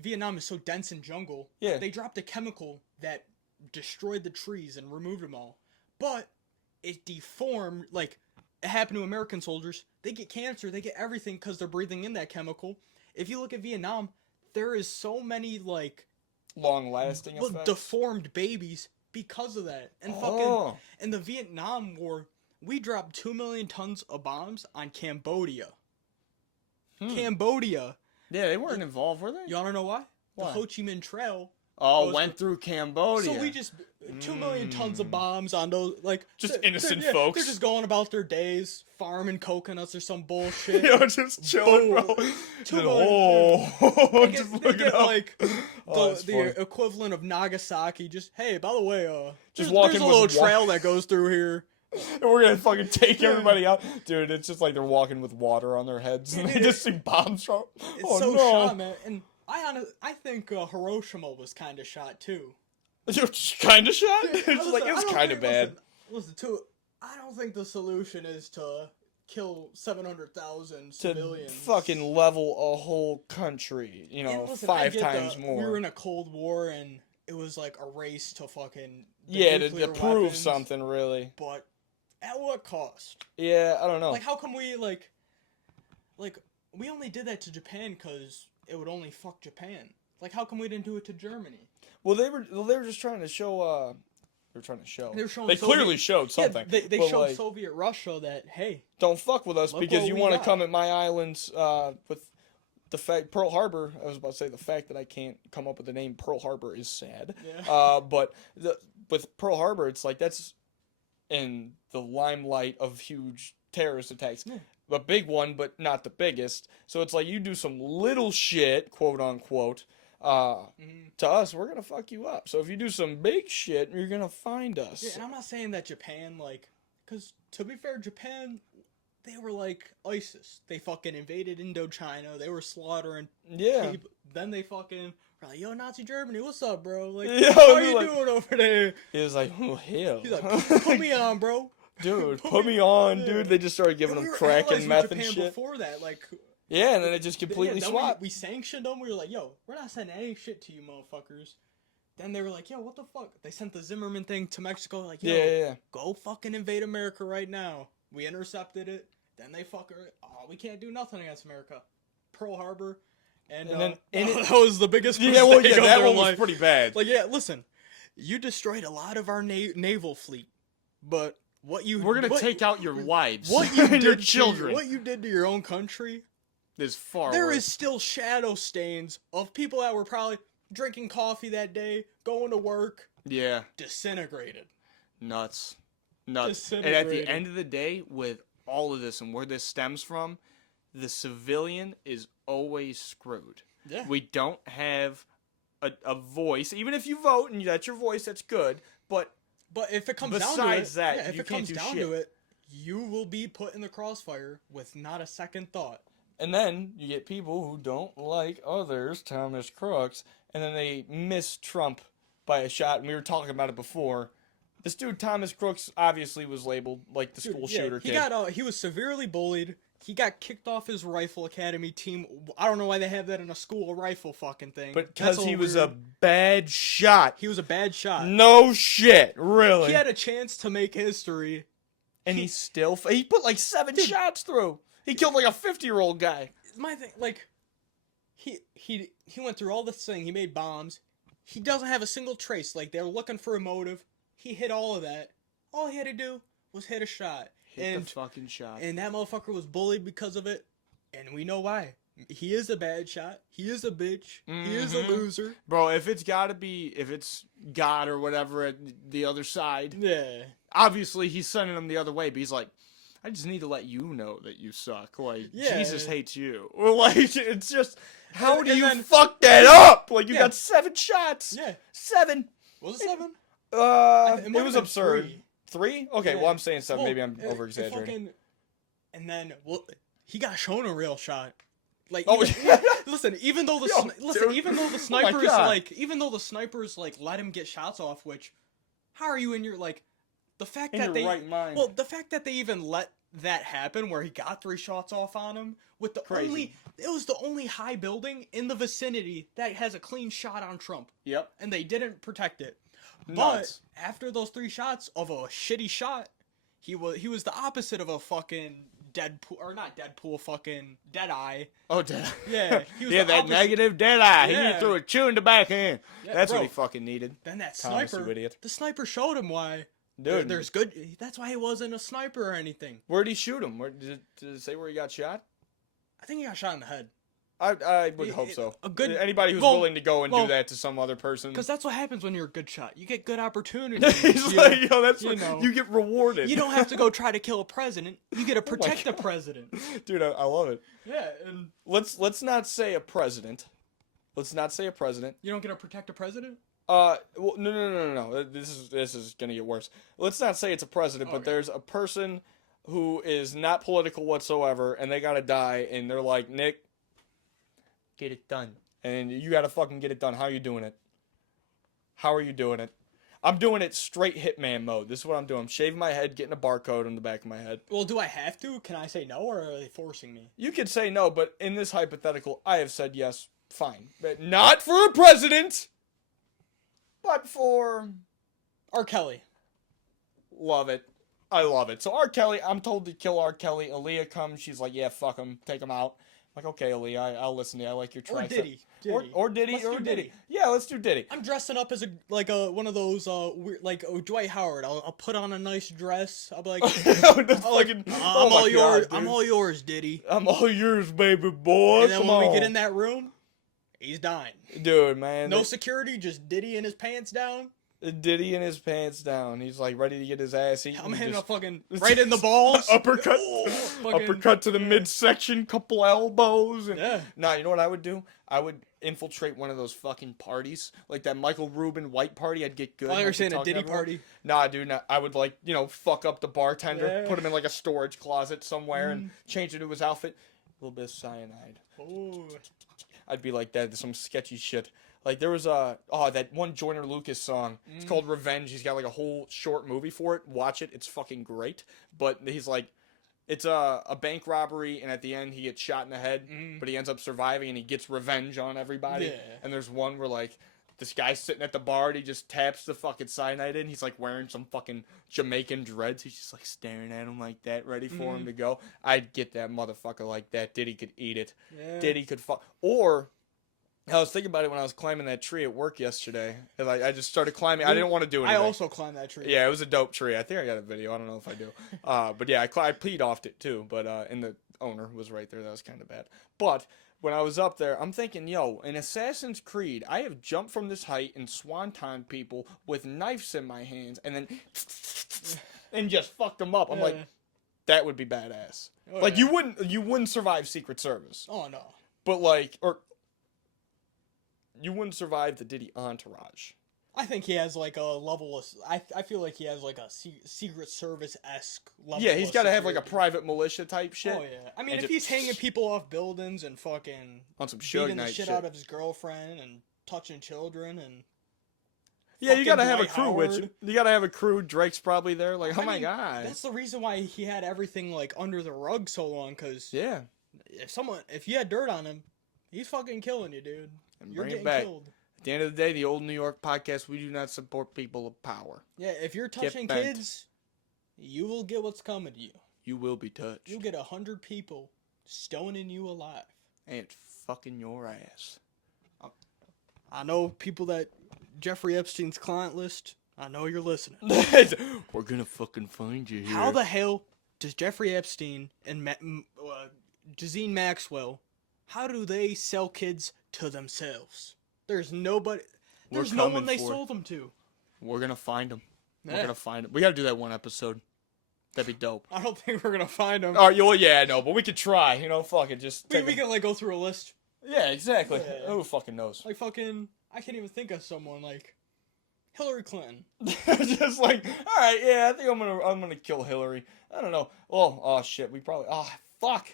Vietnam is so dense in jungle, they dropped a chemical that destroyed the trees and removed them all. But it deformed, like, it happened to American soldiers. They get cancer, they get everything because they're breathing in that chemical. If you look at Vietnam, there is so many, like, long-lasting effects. Deformed babies because of that. And fucking in the Vietnam War, we dropped 2 million tons of bombs on Cambodia. Cambodia. Yeah, they weren't involved, were they? You wanna know why? The Ho Chi Minh Trail. Went through Cambodia. So we just 2 million tons of bombs on those, like, just innocent folks. They're just going about their days, farming coconuts or some bullshit. Just chilling, bro. Just looking up. Like the equivalent of Nagasaki. Just, hey, by the way, there's a little trail that goes through here. And we're gonna fucking take everybody out, dude. It's just like they're walking with water on their heads, and they just see bombs drop. It's so shot, man. And I think Hiroshima was kind of shot too. You're kind of shot? It's like, it was kind of bad. Listen, I don't think the solution is to kill 700,000 civilians. Fucking level a whole country, listen, 5 times more. We were in a Cold War, and it was like a race to fucking to prove something, really. But at what cost? Yeah, I don't know. Like, how come we like we only did that to Japan because it would only fuck Japan? Like, how come we didn't do it to Germany? Well, they were just trying to show. They showing clearly showed something. Yeah, they showed, like, Soviet Russia that, hey, don't fuck with us because you want to come at my islands with the fact Pearl Harbor. I was about to say the fact that I can't come up with the name Pearl Harbor is sad. Yeah. But with Pearl Harbor, it's like that's in the limelight of huge terrorist attacks. Yeah. A big one, but not the biggest. So it's like you do some little shit, quote unquote, To us, we're gonna fuck you up. So if you do some big shit, you're gonna find us. Yeah, and I'm not saying that Japan, like, because to be fair, Japan, they were like ISIS. They fucking invaded Indochina. They were slaughtering people. Then they fucking were like, yo, Nazi Germany, what's up, bro? Like, how you doing over there? He was like, oh, hell. He's like, put me on, bro. Dude, put me on, dude. They just started giving them crack and meth and shit. Before that, like... Yeah, and then it just completely swapped. We sanctioned them. We were like, yo, we're not sending any shit to you motherfuckers. Then they were like, yo, what the fuck? They sent the Zimmerman thing to Mexico. Like, yo, go fucking invade America right now. We intercepted it. Then they we can't do nothing against America. Pearl Harbor. And then that was the biggest mistake that one was pretty bad. Like, yeah, listen. You destroyed a lot of our naval fleet. But we're going to take out your wives. What you and your did children. What you did to your own country... There is still shadow stains of people that were probably drinking coffee that day, going to work. Yeah. Disintegrated. Nuts. And at the end of the day, with all of this and where this stems from, the civilian is always screwed. Yeah. We don't have a voice. Even if you vote and that's your voice, that's good. But if it comes besides down to it, that, if you it can't comes do down shit. to it, you will be put in the crossfire with not a second thought. And then you get people who don't like others, Thomas Crooks, and then they miss Trump by a shot. And we were talking about it before. This dude, Thomas Crooks, obviously was labeled like the school shooter kid. He was severely bullied. He got kicked off his rifle academy team. I don't know why they have that in a school rifle fucking thing. But because he was a bad shot. He was a bad shot. No shit, really. He had a chance to make history. And he put like 7 shots through. He killed like a 50-year-old guy. My thing, like, he went through all this thing. He made bombs. He doesn't have a single trace. Like, they're looking for a motive. He hit all of that. All he had to do was hit a shot. Hit the fucking shot. And that motherfucker was bullied because of it. And we know why. He is a bad shot. He is a bitch. Mm-hmm. He is a loser. Bro, if it's God or whatever at the other side. Yeah. Obviously, he's sending them the other way, but he's like, I just need to let you know that you suck. Like, Jesus hates you. Or like, it's just, how do you fuck that up? Like, you got 7 shots. Yeah. 7. Was it 7? It was absurd. 3? Okay, well, I'm saying 7. Maybe I'm over-exaggerating. And then, he got shown a real shot. Like, listen, even though the snipers let him get shots off, which, how are you in your, like, the fact that they right mind. Well, the fact that they even let that happen where he got 3 shots off on him with it was the only high building in the vicinity that has a clean shot on Trump. Yep. And they didn't protect it. Nuts. But after those 3 shots of a shitty shot, he was the opposite of a fucking Deadpool, or not Deadpool, fucking Deadeye. Oh, Deadeye. Yeah. He was that negative Deadeye. Yeah. He threw a chewing tobacco in. Yeah, That's bro. what he fucking needed. Then that Thomas, sniper, you idiot. the sniper showed him why. Dude, there's good. That's why he wasn't a sniper or anything. Where'd he shoot him? Did it say where he got shot? I think he got shot in the head. I would hope so. Anybody who's willing to go and do that to some other person. Because that's what happens when you're a good shot. You get good opportunities. He's like, that's what you get rewarded. You don't have to go try to kill a president. You get to protect a president. Dude, I love it. Yeah, and let's not say a president. Let's not say a president. You don't get to protect a president? Well, no. This is gonna get worse. Let's not say it's a president, but there's a person who is not political whatsoever, and they gotta die, and they're like, Nick, get it done. And you gotta fucking get it done. How are you doing it? How are you doing it? I'm doing it straight Hitman mode. This is what I'm doing. I'm shaving my head, getting a barcode on the back of my head. Well, do I have to? Can I say no, or are they forcing me? You could say no, but in this hypothetical, I have said yes. Fine. But not for a president! But for R. Kelly. Love it. I love it. So R. Kelly, I'm told to kill R. Kelly. Aaliyah comes. She's like, yeah, fuck him. Take him out. I'm like, okay, Aaliyah, I'll listen to you. I like your tracks. Or Diddy. Or Diddy. Let's do Diddy. Yeah, let's do Diddy. I'm dressing up as one of those weird, like Dwight Howard. I'll put on a nice dress. I'll be like, I'm all yours. I'm all yours, Diddy. I'm all yours, baby boy. And then when we get in that room, he's dying. Dude, man. No security, just Diddy and his pants down. Diddy in his pants down. He's like ready to get his ass eaten. I'm hitting Just a fucking right in the balls. uppercut, Fucking- uppercut to the midsection, couple elbows. And, Yeah. Nah, you know what I would do? I would infiltrate one of those fucking parties, like that Michael Rubin white party. I'd get good. I thought you were I'd be saying a talking to Diddy everyone. party. Nah, dude. Nah, I would like fuck up the bartender, Yeah. put him in like a storage closet somewhere, and change into his outfit. A little bit of cyanide. Oh. I'd be like that. Some sketchy shit. Like there was that one Joyner Lucas song. It's called Revenge. He's got like a whole short movie for it. Watch it. It's fucking great. But he's like, it's a bank robbery, and at the end he gets shot in the head, but he ends up surviving, and he gets revenge on everybody. Yeah. And there's one where like this guy's sitting at the bar, and he just taps the fucking cyanide in. He's like wearing some fucking Jamaican dreads. He's just like staring at him like that, ready for him to go. I'd get that motherfucker like that. Diddy could eat it. Yeah. Diddy could fuck. Or I was thinking about it when I was climbing that tree at work yesterday. And I just started climbing. I didn't want to do anything. I also climbed that tree. Yeah, it was a dope tree. I think I got a video. I don't know if I do. But yeah, I peed offed it too. But and the owner was right there. That was kind of bad. But when I was up there, I'm thinking, yo, in Assassin's Creed, I have jumped from this height and swanton people with knives in my hands, and then and just fucked them up. I'm like, that would be badass. Oh, like yeah. you wouldn't survive Secret Service, Oh no. but like you wouldn't survive the Diddy entourage. I think he has like a level of. I feel like he has like a Secret Service esque level. Yeah, he's got to have like a security. private militia type shit. Oh yeah. I mean, And if he's hanging people off buildings and fucking on some Suge beating the Knight shit shit. out of his girlfriend and touching children and. Yeah, you fucking gotta have a Dwight crew with Howard. you. You gotta have a crew. Drake's probably there. Like, oh I my mean, god. That's the reason why he had everything like under the rug so long. Cause Yeah. if you had dirt on him, he's fucking killing you, dude. And You're bring getting it back. killed. At the end of the day, the old New York podcast, we do not support people of power. Yeah, if you're touching bent. kids, you will get what's coming to you. You will be touched. You'll get 100 people stoning you alive. And fucking your ass. I know people that Jeffrey Epstein's client list. I know you're listening. We're gonna fucking find you here. How the hell does Jeffrey Epstein and Jazine Maxwell, how do they sell kids to themselves? There's nobody. There's no one they sold them to. We're gonna find them. We're Yeah. gonna find them. We gotta do that one episode. That'd be dope. I don't think we're gonna find them. Oh, well, yeah, no, but we could try. Fuck it. Just we take a- can like go through a list. Yeah, exactly. Yeah. Who fucking knows? Like fucking, I can't even think of someone like Hillary Clinton. Just like, all right, yeah, I think I'm gonna kill Hillary. I don't know. Oh shit, we probably. Oh fuck.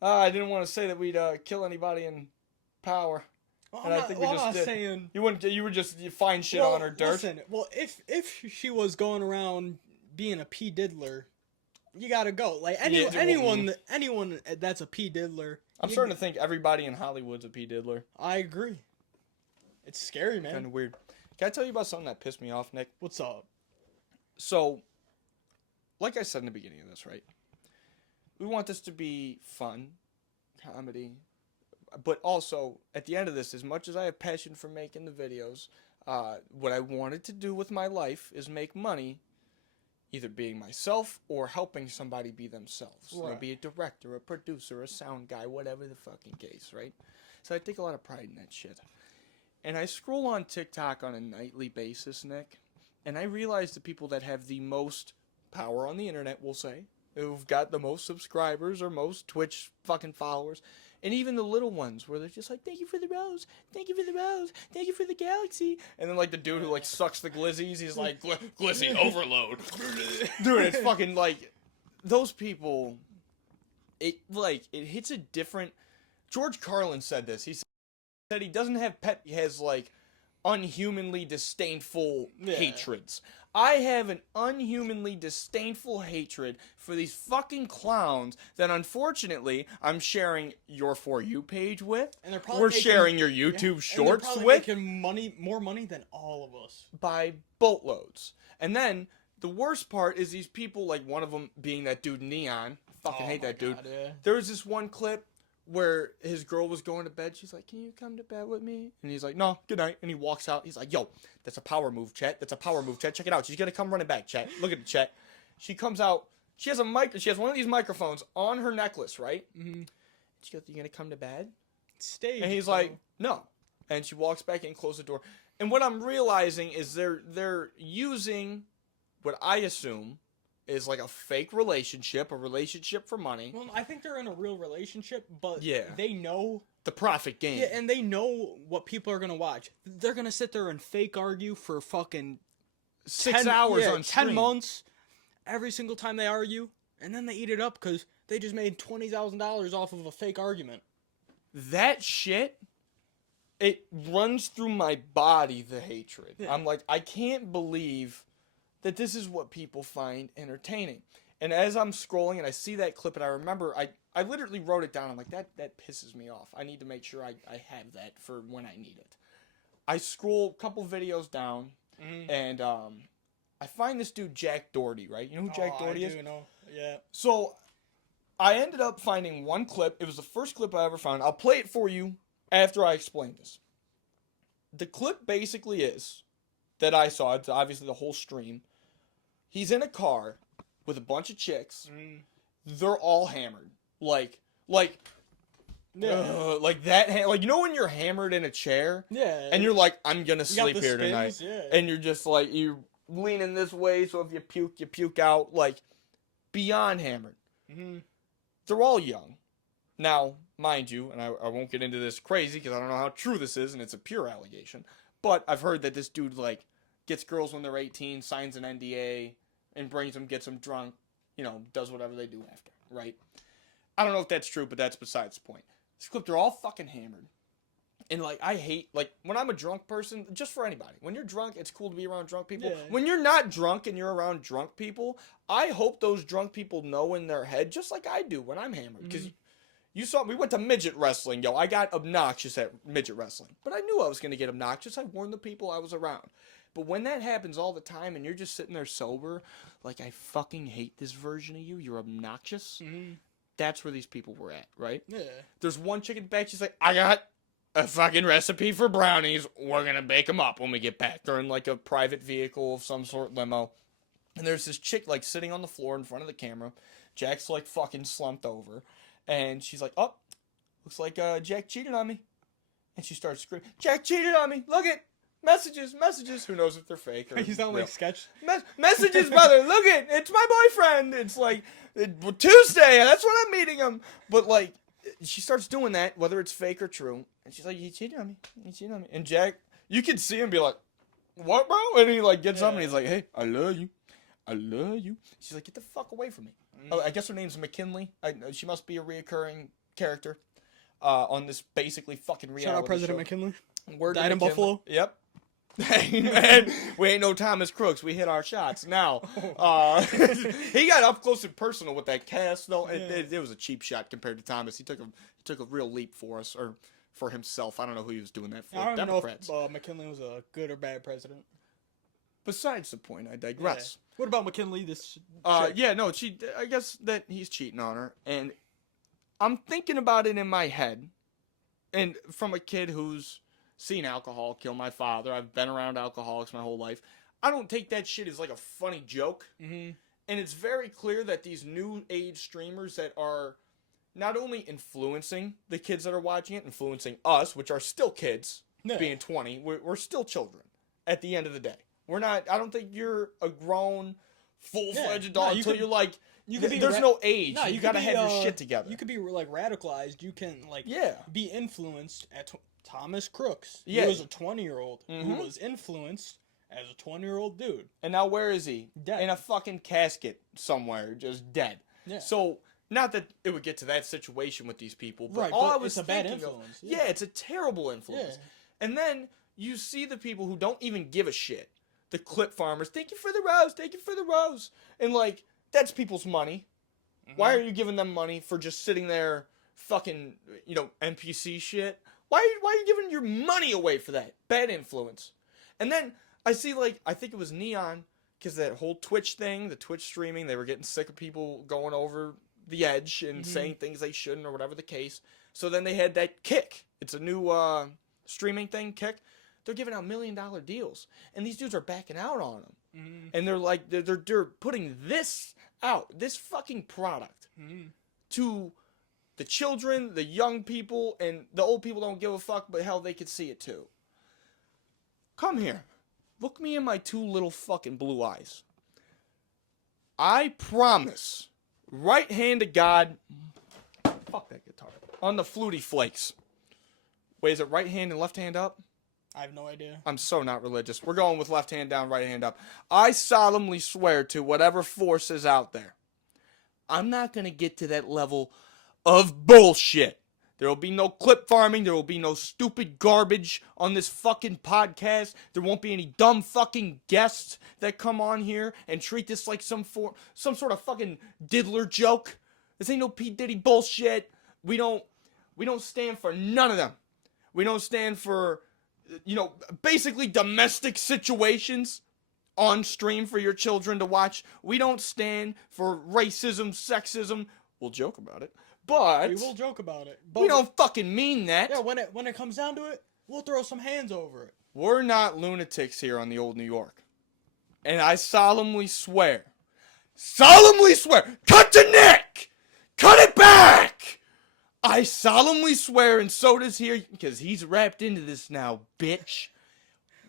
I didn't want to say that we'd kill anybody in power. Well, And I think we I'm just not did. saying. You wouldn't. You would just find shit Well, on her dirt. Listen, well, if she was going around being a P diddler, you gotta go. Like Yeah, anyone that's a P diddler. I'm starting to think everybody in Hollywood's a P diddler. I agree. It's scary, man. Kind of weird. Can I tell you about something that pissed me off, Nick? What's up? So, like I said in the beginning of this, right? We want this to be fun, comedy, but also, at the end of this, as much as I have passion for making the videos, what I wanted to do with my life is make money, either being myself or helping somebody be themselves. Right. Be a director, a producer, a sound guy, whatever the fucking case, right? So I take a lot of pride in that shit. And I scroll on TikTok on a nightly basis, Nick, and I realize the people that have the most power on the internet, we'll say, who've got the most subscribers or most Twitch fucking followers, and even the little ones where they're just like, thank you for the rose, thank you for the rose, thank you for the galaxy. And then like the dude who like sucks the glizzies, he's like, glizzy overload. Dude, it's fucking like, those people, it hits a different, George Carlin said this, he said he doesn't have pet, he has like unhumanly disdainful hatreds. I have an unhumanly disdainful hatred for these fucking clowns that unfortunately I'm sharing your For You page with. And they're probably we're making- sharing your YouTube shorts and they're with making more money than all of us. by boatloads. And then the worst part is these people, like one of them being that dude Neon. I fucking hate my that dude. God, yeah. There was this one clip where his girl was going to bed. She's like, can you come to bed with me? And he's like, no, good night. And he walks out. He's like, yo, that's a power move, chat. That's a power move, chat. Check it out. She's going to come running back, chat. Look at the chat. She comes out. She has she has one of these microphones on her necklace, right? Mm-hmm. She goes, you going to come to bed? Stage. And he's bro. like, no. And she walks back in, closes the door. And what I'm realizing is they're using what I assume is like a fake relationship, a relationship for money. Well, I think they're in a real relationship, but Yeah. they know. The profit game. Yeah, and they know what people are gonna watch. They're gonna sit there and fake argue for fucking 6 hours on 10 stream. months every single time they argue, and then they eat it up because they just made $20,000 off of a fake argument. That shit, it runs through my body, the hatred. Yeah. I'm like, I can't believe that this is what people find entertaining. And as I'm scrolling and I see that clip and I remember, I literally wrote it down. I'm like, that pisses me off. I need to make sure I have that for when I need it. I scroll a couple videos down and I find this dude, Jack Doherty, right? You know who Jack Doherty is? I do know. Yeah. So I ended up finding one clip. It was the first clip I ever found. I'll play it for you after I explain this. The clip basically is that I saw. It's obviously the whole stream. He's in a car with a bunch of chicks. They're all hammered. Like that. Like, you know when you're hammered in a chair? Yeah. And you're like, I'm gonna You got sleep the here spins, tonight. yeah. And you're just like, you're leaning this way, so if you puke out. Like, beyond hammered. They're all young. Now, mind you, and I won't get into this crazy because I don't know how true this is, and it's a pure allegation. But I've heard that this dude, like, gets girls when they're 18, signs an NDA, and brings them, gets them drunk, does whatever they do after, right? I don't know if that's true, but that's besides the point. This clip, they're all fucking hammered. And, like, I hate, like, when I'm a drunk person, just for anybody, when you're drunk, it's cool to be around drunk people. Yeah. When you're not drunk and you're around drunk people, I hope those drunk people know in their head, just like I do when I'm hammered. Because you saw, we went to midget wrestling, yo. I got obnoxious at midget wrestling. But I knew I was going to get obnoxious. I warned the people I was around. But when that happens all the time and you're just sitting there sober, like, I fucking hate this version of you. You're obnoxious. That's where these people were at, right? Yeah. There's one chick in the back, she's like, I got a fucking recipe for brownies. We're gonna bake them up when we get back. They're in like a private vehicle of some sort, limo. And there's this chick like sitting on the floor in front of the camera. Jack's like fucking slumped over. And she's like, oh, looks like Jack cheated on me. And she starts screaming, Jack cheated on me. Look it. Messages. Who knows if they're fake or You sound real. like sketch. Messages, brother. Look it. It's my boyfriend. It's like Tuesday. That's when I'm meeting him. But like, she starts doing that, whether it's fake or true. And she's like, he cheated on me. And Jack, you can see him be like, what, bro? And he like gets up and he's like, hey, I love you. She's like, get the fuck away from me. Oh, I guess her name's McKinley. She must be a reoccurring character on this basically fucking reality Shout out President show. McKinley. Word to Died in McKinley. Buffalo. Yep. Hey, man, we ain't no Thomas Crooks. We hit our shots. Now, he got up close and personal with that cast, though. It was a cheap shot compared to Thomas. He took a real leap for us, or for himself. I don't know who he was doing that for. I don't Democrats. know if McKinley was a good or bad president. Besides the point, I digress. Yeah. What about McKinley? This chick? Yeah, no, I guess that he's cheating on her, and I'm thinking about it in my head, and from a kid who's seen alcohol kill my father. I've been around alcoholics my whole life. I don't take that shit as like a funny joke. And it's very clear that these new age streamers that are not only influencing the kids that are watching it, influencing us, which are still kids, being 20, we're still children at the end of the day. We're not, I don't think you're a grown, full-fledged adult until you're like, there's no age. You gotta have your shit together. You could be like radicalized. You can like be influenced at Thomas Crooks. Yeah. He was a 20-year-old who was influenced as a 20-year-old dude. And now where is he? Dead. In a fucking casket somewhere, just dead. Yeah. So, not that it would get to that situation with these people, but right, all but I was it's a bad thinking influence. of, it's a terrible influence. Yeah. And then you see the people who don't even give a shit. The clip farmers, thank you for the rose. And like, that's people's money. Why are you giving them money for just sitting there fucking, NPC shit? Why are you giving your money away for that? Bad influence. And then I see, like, I think it was Neon, because that whole Twitch thing, the Twitch streaming, they were getting sick of people going over the edge and saying things they shouldn't or whatever the case. So then they had that Kick. It's a new streaming thing, Kick. They're giving out $1 million deals. And these dudes are backing out on them. And they're like, they're putting this out, this fucking product, to the children, the young people, and the old people don't give a fuck, but hell, they could see it too. Come here. Look me in my two little fucking blue eyes. I promise, right hand to God, fuck that guitar, on the Flutie Flakes. Wait, is it right hand and left hand up? I have no idea. I'm so not religious. We're going with left hand down, right hand up. I solemnly swear to whatever force is out there, I'm not going to get to that level of bullshit. There will be no clip farming. There will be no stupid garbage on this fucking podcast. There won't be any dumb fucking guests that come on here and treat this like some sort of fucking diddler joke. This ain't no P. Diddy bullshit. We don't stand for none of them. We don't stand for, basically domestic situations on stream for your children to watch. We don't stand for racism, sexism. We'll joke about it. But we will joke about it. But we don't fucking mean that. Yeah, when it comes down to it, we'll throw some hands over it. We're not lunatics here on the Old New York. And I solemnly swear, cut the neck! Cut it back! I solemnly swear, and so does here, because he's wrapped into this now, bitch.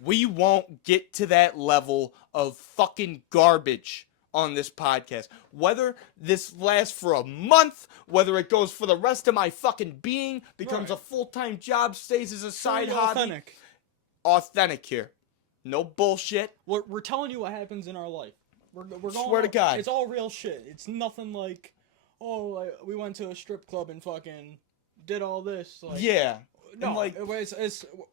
We won't get to that level of fucking garbage on this podcast. Whether this lasts for a month, whether it goes for the rest of my fucking being, becomes a full-time job, stays as a side hobby. Authentic here. No bullshit. We're telling you what happens in our life. We're going Swear to God. It's all real shit. It's nothing like, we went to a strip club and fucking did all this. Like, yeah. No,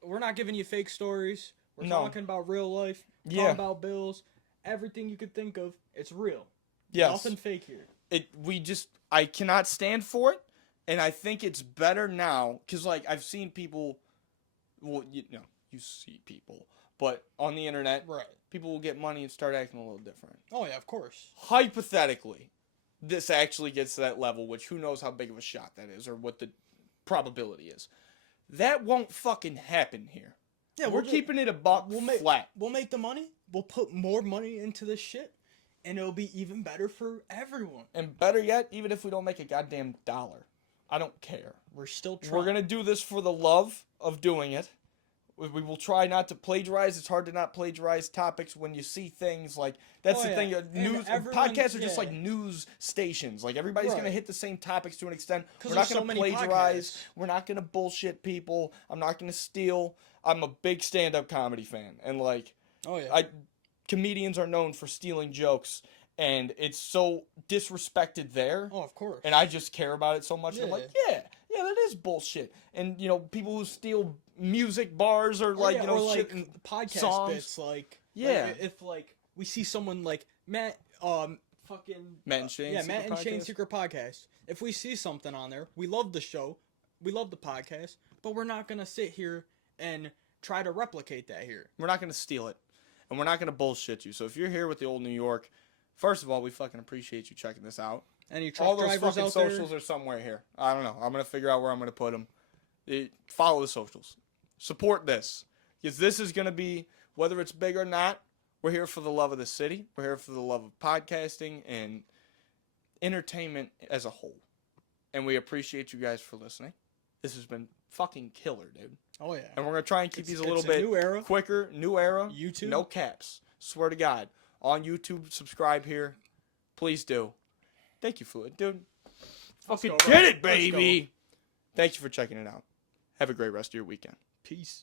we're not giving you fake stories. We're talking about real life. We're talking about bills. Everything you could think of, it's real. Yes. Nothing fake here. I cannot stand for it, and I think it's better now, because, I've seen people, you see people, but on the internet, people will get money and start acting a little different. Oh, yeah, of course. Hypothetically, this actually gets to that level, which who knows how big of a shot that is, or what the probability is. That won't fucking happen here. Yeah, we're keeping it a buck flat. We'll make the money. We'll put more money into this shit, and it'll be even better for everyone. And better yet, even if we don't make a goddamn dollar, I don't care. We're still trying. We're gonna do this for the love of doing it. We will try not to plagiarize. It's hard to not plagiarize topics when you see things like that's the thing. Podcasts are just like news stations. Like everybody's gonna hit the same topics to an extent. We're not gonna plagiarize. We're not gonna bullshit people. I'm not gonna steal. I'm a big stand-up comedy fan, and comedians are known for stealing jokes, and it's so disrespected there. Oh, of course. And I just care about it so much. I'm like, yeah, that is bullshit. And people who steal music bars or shit and podcast songs. Bits, if we see someone like Matt and Shane's Secret Podcast. If we see something on there, we love the show, we love the podcast, but we're not gonna sit here and try to replicate that here. We're not gonna steal it, and we're not gonna bullshit you. So if you're here with the Old New York, first of all, we fucking appreciate you checking this out. Any truck all those drivers fucking out socials there? are somewhere here. I don't know. I'm gonna figure out where I'm gonna put them. Follow the socials. Support this, because this is gonna be, whether it's big or not, we're here for the love of the city. We're here for the love of podcasting and entertainment as a whole. And we appreciate you guys for listening. This has been fucking killer, dude. Oh, yeah. And we're going to try and keep these a little bit quicker. New era. YouTube. No caps. Swear to God. On YouTube, subscribe here. Please do. Thank you, Fluid. Dude. Fucking get it, baby. Thank you for checking it out. Have a great rest of your weekend. Peace.